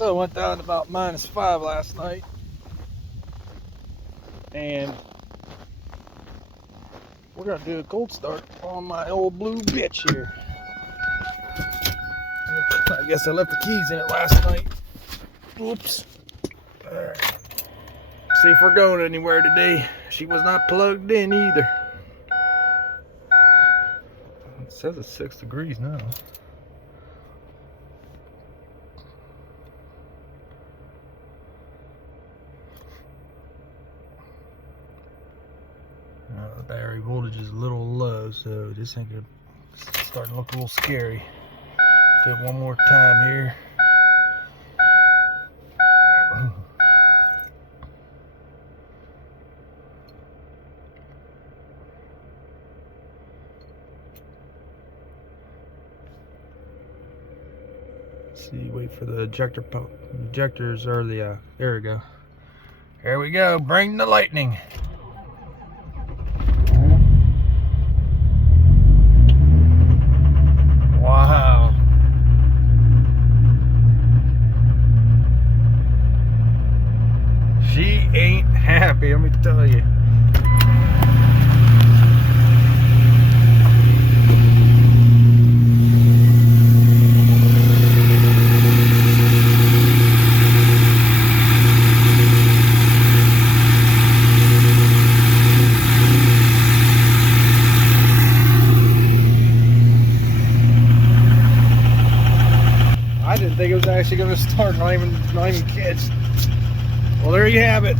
So I went down to about -5 last night, and we're gonna do a cold start on my old blue bitch here. I guess I left the keys in it last night. Whoops. Alright. See if we're going anywhere today. She was not plugged in either. It says it's 6 degrees now. The battery voltage is a little low, so this ain't gonna starting to look a little scary. Do it one more time here. See, wait for the ejector pump. Ejectors are the there we go. Here we go. Bring the lightning. Wow. She ain't happy, let me tell you. I didn't think it was actually going to start, not even catch. Well, there you have it.